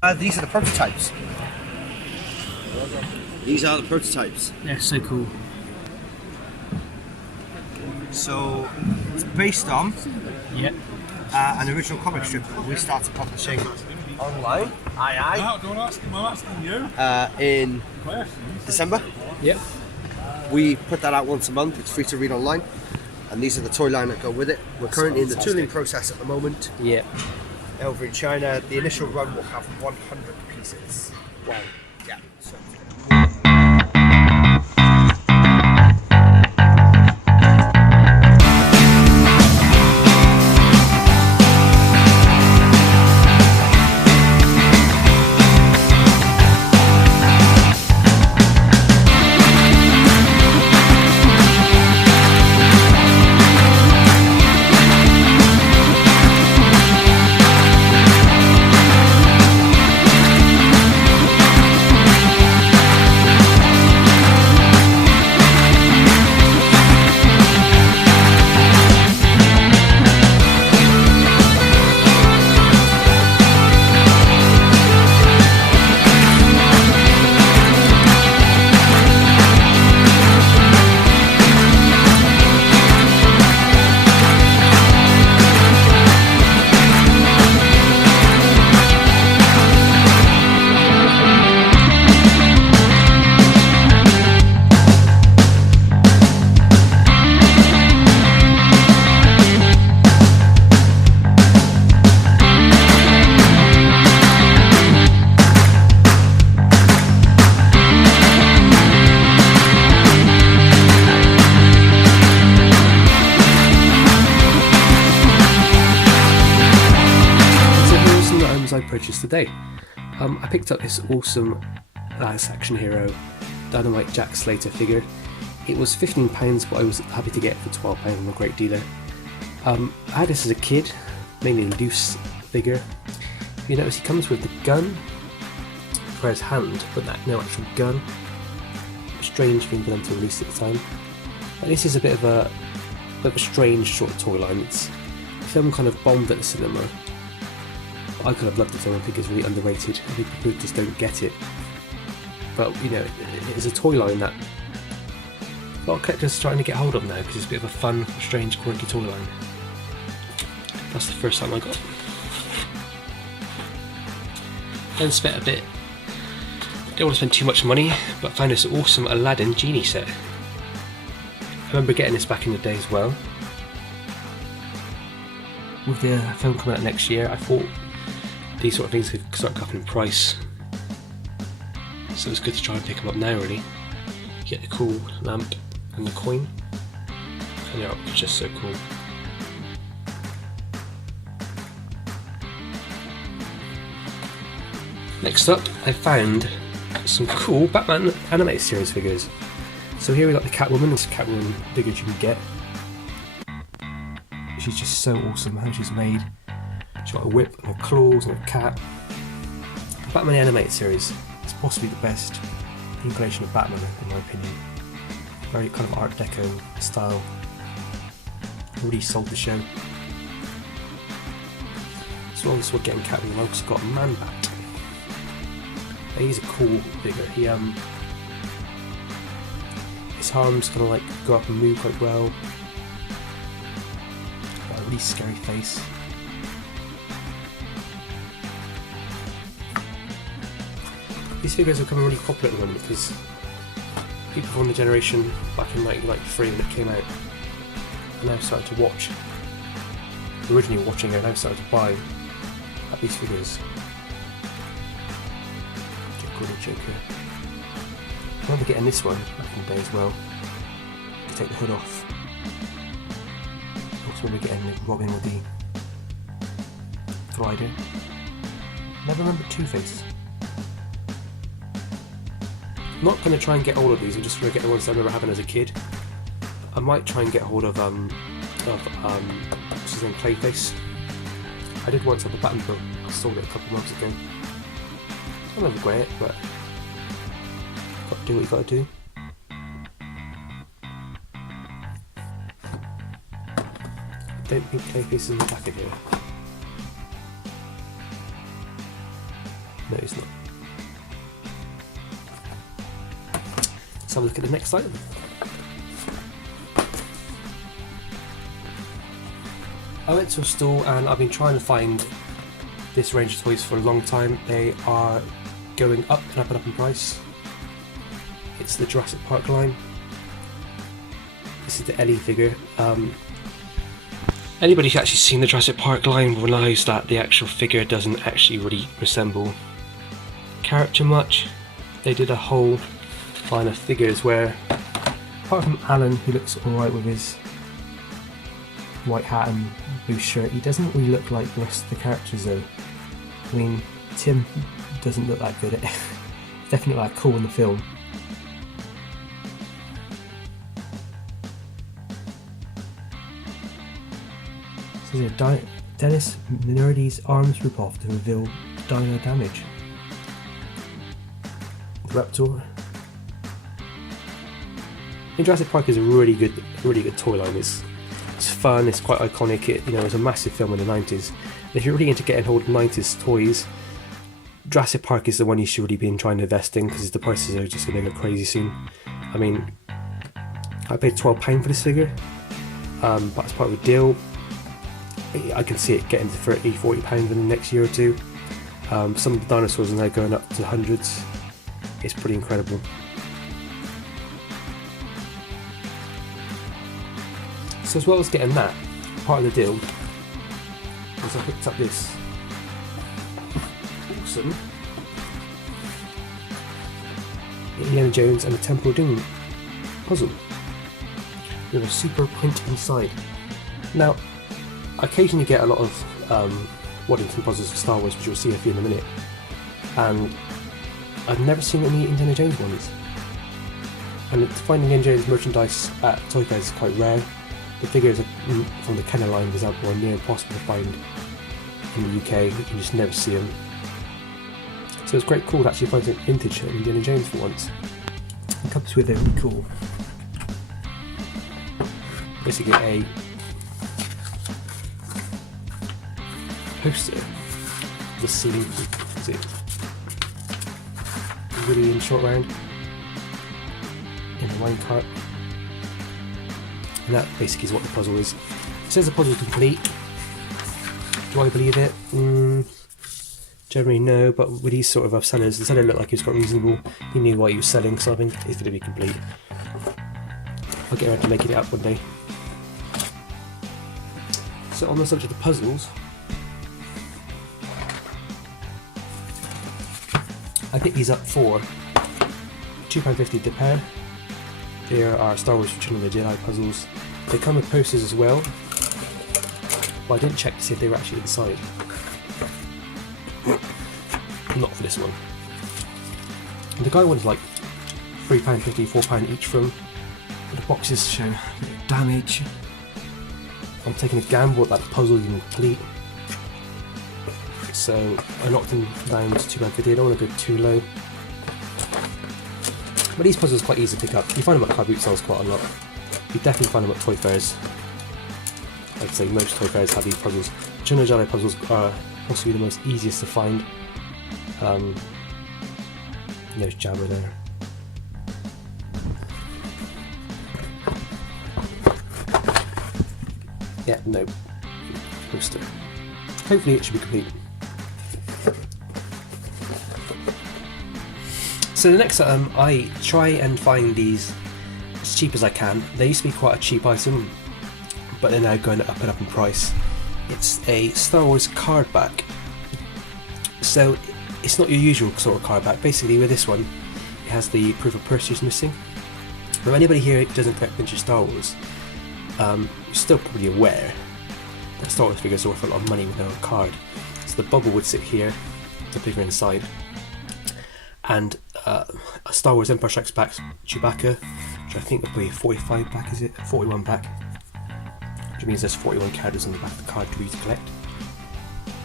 These are the prototypes. These are the prototypes. They're so cool. So it's based on Yep. an original comic strip that we started publishing online. Aye. Don't ask him, I'm asking you. In December. Yep. We put that out once a month. It's free to read online, and these are the toy line that go with it. We're currently in the tooling process at the moment. Yep. Over in China, the initial run will have 100 pieces. Wow. Yeah. So. I purchased today. I picked up this awesome Last Action Hero Dynamite Jack Slater figure. It was £15, but I was happy to get it for £12 from a great dealer. I had this as a kid, mainly a loose figure. If you notice, he comes with the gun for his hand, but no actual gun. A strange thing for them to release at the time. And this is a bit of a strange sort of toy line. It's a film kind of bombed at the cinema. I kind of love the film. I think it's really underrated. I think people just don't get it. But you know, it's a toy line that a lot of collectors are starting to get hold of now because it's a bit of a fun, strange, quirky toy line. That's the first time I got it. Then spent a bit. Didn't want to spend too much money, but found this awesome Aladdin Genie set. I remember getting this back in the day as well. With the film coming out next year, I thought these sort of things could start going up in price, so it's good to try and pick them up now. Really, you get the cool lamp and the coin, and yeah, it's just so cool. Next up, I found some cool Batman animated series figures. So here we got the Catwoman. This Catwoman figures you can get. She's just so awesome how she's made. She's got a whip and her claws and a cat. The Batman animated series is possibly the best incarnation of Batman in my opinion. Very kind of Art Deco style. Really sold the show. So on this we're getting Catwoman, I've also got Man-Bat. He's a cool figure. His arms kind of like go up and move quite well. Got a really scary face. These figures are becoming really popular at the moment because people from the generation back in 1993 when it came out are now starting to watch. Originally watching it, now starting to buy these figures. Joker. I remember getting this one back in the day as well. You take the hood off. I also remember getting the Robin with the glider. Never remember Two-Face. I'm not going to try and get all of these, I'm just going to get the ones that I remember having as a kid. I might try and get hold of what's his name, Clayface. I did once have the Batmobile. I sold it a couple of months ago. I don't regret it, but got to do what you got to do. I don't think Clayface is in the back of here. No, he's not. Let's have a look at the next item. I went to a store and I've been trying to find this range of toys for a long time. They are going up and up and up in price. It's the Jurassic Park line. This is the Ellie figure. Anybody who's actually seen the Jurassic Park line will realise that the actual figure doesn't actually really resemble character much. They did a whole line of figures where, apart from Alan, who looks alright with his white hat and blue shirt, he doesn't really look like the rest of the characters though. I mean, Tim doesn't look that good at it. Definitely like cool in the film. So here, Dennis Minardi's arms rip off to reveal dino damage. The Raptor. In Jurassic Park is a really good toy line. It's fun. It's quite iconic. It was a massive film in the 90s. If you're really into getting hold of 90s toys, Jurassic Park is the one you should really be trying to invest in, because the prices are just going to go crazy soon. I mean, I paid £12 for this figure, but as part of a deal, I can see it getting to £30–40 in the next year or two. Some of the dinosaurs are now going up to hundreds. It's pretty incredible. So as well as getting that, part of the deal was I picked up this awesome Indiana Jones and the Temple of Doom puzzle with a super print inside. Now, I occasionally get a lot of Waddington puzzles for Star Wars, which you'll see a few in a minute, and I've never seen any Indiana Jones ones. And finding Indiana Jones merchandise at Toyfair is quite rare. The figures from the Kenner line, for example, are near impossible to find in the UK. You can just never see them. So it's quite cool to actually find something vintage of Indiana Jones for once. It comes with a really cool, basically a poster of the scene. Is it really in short round in the wine cart? And that basically is what the puzzle is. It says the puzzle is complete. Do I believe it? Generally no, but with these sort of sellers, the seller looked like he was quite reasonable. He knew what he was selling, so I think it's going to be complete. I'll get around to making it up one day. So on the subject of puzzles, I picked these up for £2.50 the pair. There are Star Wars Return of the Jedi puzzles. They come with posters as well, but I didn't check to see if they were actually inside. Not for this one. And the guy wanted like £3.50, £4 each from. The boxes show a bit of damage. I'm taking a gamble that the puzzle is incomplete. So I knocked them down to £2.50. I don't want to go too low. But these puzzles are quite easy to pick up. You find them at car boot sales quite a lot. You definitely find them at toy fairs. I'd say most toy fairs have these puzzles. Return of the Jedi puzzles are possibly the most easiest to find. There's Jabba there. Yeah, no. Poster. Hopefully it should be complete. So the next item, I try and find these as cheap as I can. They used to be quite a cheap item, but they're now going up and up in price. It's a Star Wars card back. So it's not your usual sort of card back. Basically with this one, it has the proof of purchase missing. Now anybody here who doesn't collect vintage Star Wars, you're still probably aware that Star Wars figures are worth a lot of money with no card. So the bubble would sit here, the figure inside, and a Star Wars Empire Strikes Back Chewbacca, which I think would be 45 back, is it? 41 back, which means there's 41 characters on the back of the card for you to collect.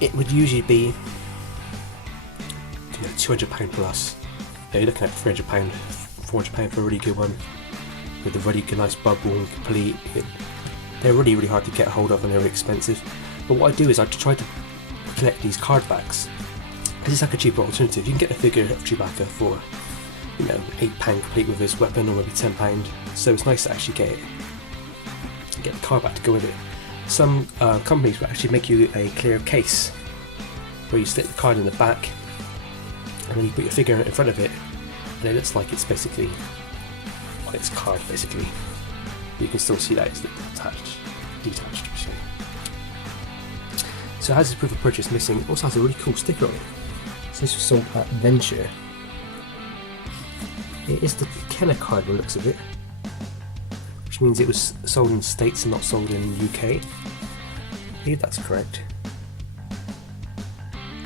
It would usually be £200 plus. You're looking at £300, £400 for a really good one with a really good, nice bubble and complete. They're really, really hard to get hold of and they're really expensive. But what I do is I try to collect these card backs this is like a cheaper alternative. You can get a figure of Chewbacca for, you know, £8 complete with his weapon, or maybe £10. So it's nice to actually get the card back to go with it. Some companies will actually make you a clear case where you stick the card in the back and then you put your figure in front of it, and it looks like it's basically on its card basically. You can still see that it's detached. Actually. So it has this proof of purchase missing. It also has a really cool sticker on it. So this was sold at Venture. It is the Kenner card by the looks of it, which means it was sold in the States and not sold in the UK. I believe that's correct.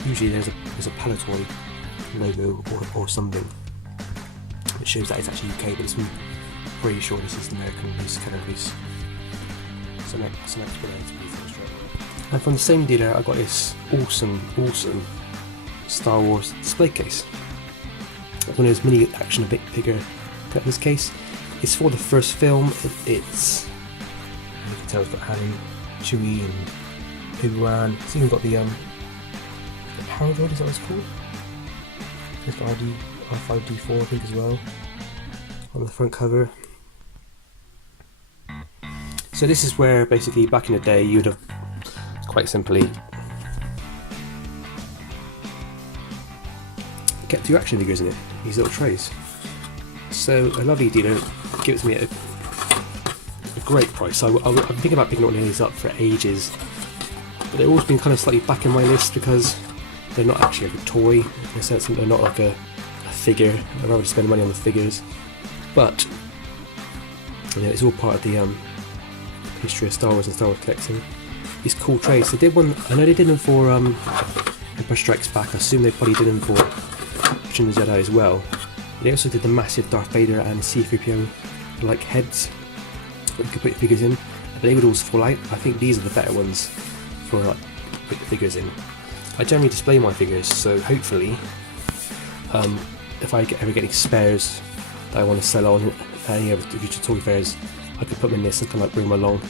Usually there's a Palatoy logo or something which shows that it's actually UK, but I'm pretty sure this is the American release, Kenner release. Some explanation to be for Australia. And from the same dealer I got this awesome Star Wars display case. One of those mini action figure collector's case. It's for the first film. It's, you can tell it's got Han, Chewie and Obi-Wan. It's even got the power droid, is that what it's called? It's got R5D4 I think as well on the front cover. So this is where basically back in the day you'd have quite simply kept your action figures in it, these little trays. So a lovely dealer gives me a great price. I've been thinking about picking one of these up for ages, but they've always been kind of slightly back in my list because they're not actually like a toy, in a sense. They're not like a figure. I'd rather spend money on the figures, but you know, it's all part of the history of Star Wars and Star Wars collecting. These cool trays. They did one. I know they did them for Empire Strikes Back. I assume they probably did them for Return of the Jedi as well. They also did the massive Darth Vader and C-3PO like heads that you could put your figures in, but they would always fall out. I think these are the better ones for like put your figures in. I generally display my figures, so hopefully if I ever get any spares that I want to sell on any of the future toy fairs, I could put them in this and kind of like bring them along.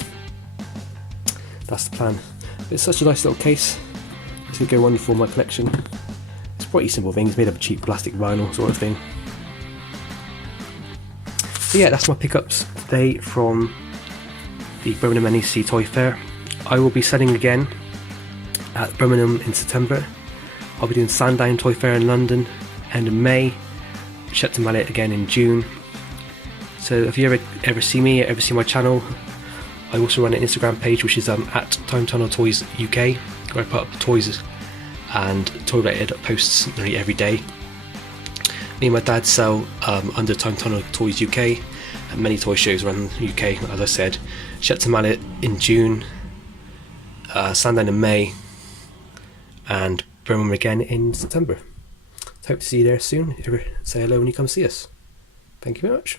That's the plan. But it's such a nice little case. It's going to go wonderful in my collection. It's pretty simple thing. It's made of a cheap plastic vinyl sort of thing. So yeah, that's my pickups today from the Birmingham NEC Toyfair. I will be selling again at Birmingham in September. I'll be doing Sandown Toyfair in London end of May. Shepton Mallet again in June. So if you ever see me, ever see my channel, I also run an Instagram page which is at Time Tunnel Toys UK, where I put up toys and toy related posts nearly every day. Me and my dad sell under Time Tunnel Toys UK at many toy shows around the UK, as I said. Shepton Mallet in June, Sandown in May, and Birmingham again in September. Hope to see you there soon. Ever say hello when you come see us. Thank you very much.